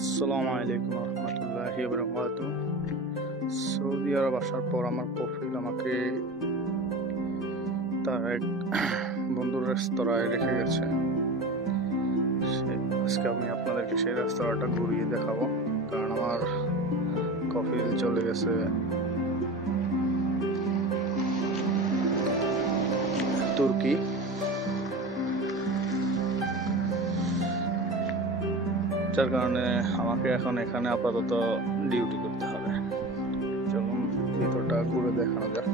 আসসালামু আলাইকুম রহমতুল্লাহি ওয়া বারাকাতুহু। সৌদি আরব আসার পর আমার কফিল আমাকে তার এক বন্ধুর রেস্তোরাঁয় রেখে গেছে। আজকে আমি আপনাদেরকে সেই রেস্তোরাঁটা ঘুরিয়ে দেখাবো, কারণ আমার কফিল চলে গেছে তুর্কি। যার কারণে আমাকে এখন এখানে আপাতত ডিউটি করতে হবে। চলুন ভিতরটা ঘুরে দেখানো যাক।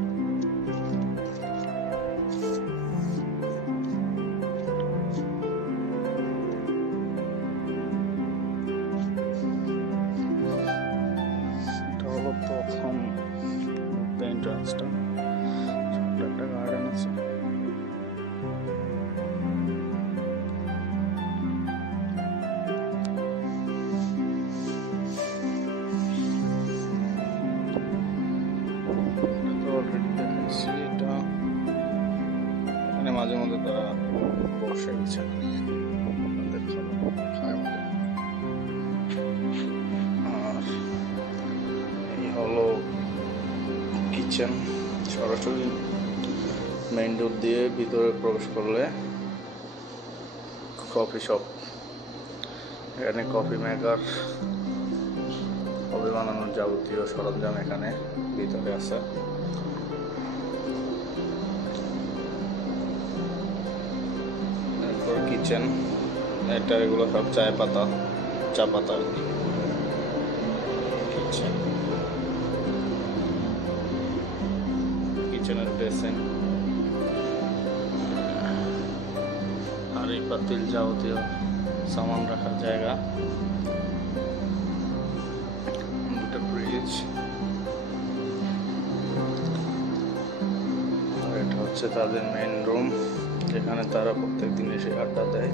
এটা হলো প্রথম এন্ট্রান্সটা, ছোট্ট একটা গার্ডেন আছে। অলরেডি দেখাচ্ছি, এটা এখানে মাঝে মধ্যে তারা বসে গেছে খায় মধ্যে। আর এই হলো কিচেন। সরাসরি মেইন ডোর দিয়ে ভিতরে প্রবেশ করলে কফি শপ। এখানে কফি মেকার, কফি বানানোর যাবতীয় সরঞ্জাম এখানে ভিতরে আছে। এরপর কিচেন, এটা এগুলো সব চা পাতা আর কি। কিচেনের বেসিন, হাঁড়ি পাতিল যাবতীয় সামান রাখার জায়গা, দুটো ফ্রিজ। এটা হচ্ছে তাদের মেইন রুম, যেখানে তারা প্রত্যেকদিন এসে আড্ডা দেয়।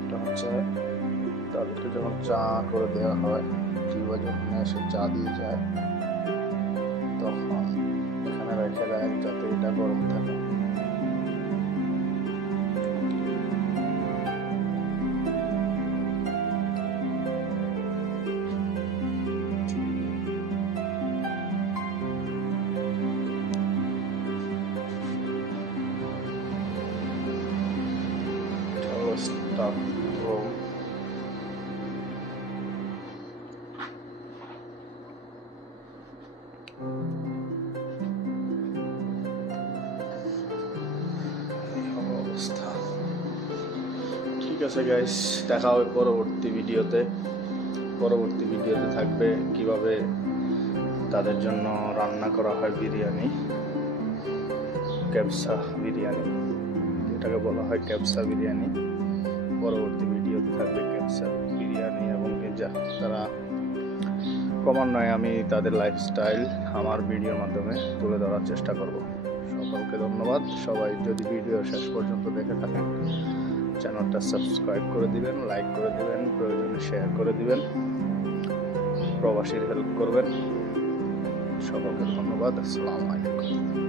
এটা হচ্ছে তাদেরকে যখন চা করে দেওয়া হয়, কিংবা যখন এসে চা দিয়ে যায়, তখন এখানে রেখে দেয় যাতে এটা গরম থাকে। স্টাফ রুম, অবস্থা। ঠিক আছে গাইস, দেখা হবে পরবর্তী ভিডিওতে থাকবে কিভাবে তাদের জন্য রান্না করা হয় বিরিয়ানি, ক্যাবসা বিরিয়ানি, এটাকে বলা হয় ক্যাবসা বিরিয়ানি। পরবর্তী ভিডিওতে থাকবে ক্যাবসা বিরিয়ানি এবং পিৎজা। তারা ক্রমান্বয়ে আমি তাদের লাইফস্টাইল আমার ভিডিওর মাধ্যমে তুলে ধরার চেষ্টা করব। সকলকে ধন্যবাদ। সবাই যদি ভিডিও শেষ পর্যন্ত দেখে থাকেন, চ্যানেলটা সাবস্ক্রাইব করে দিবেন, লাইক করে দিবেন, প্রয়োজনে শেয়ার করে দিবেন, প্রবাসীর হেল্প করবেন। সকলকে ধন্যবাদ। আসসালামু আলাইকুম।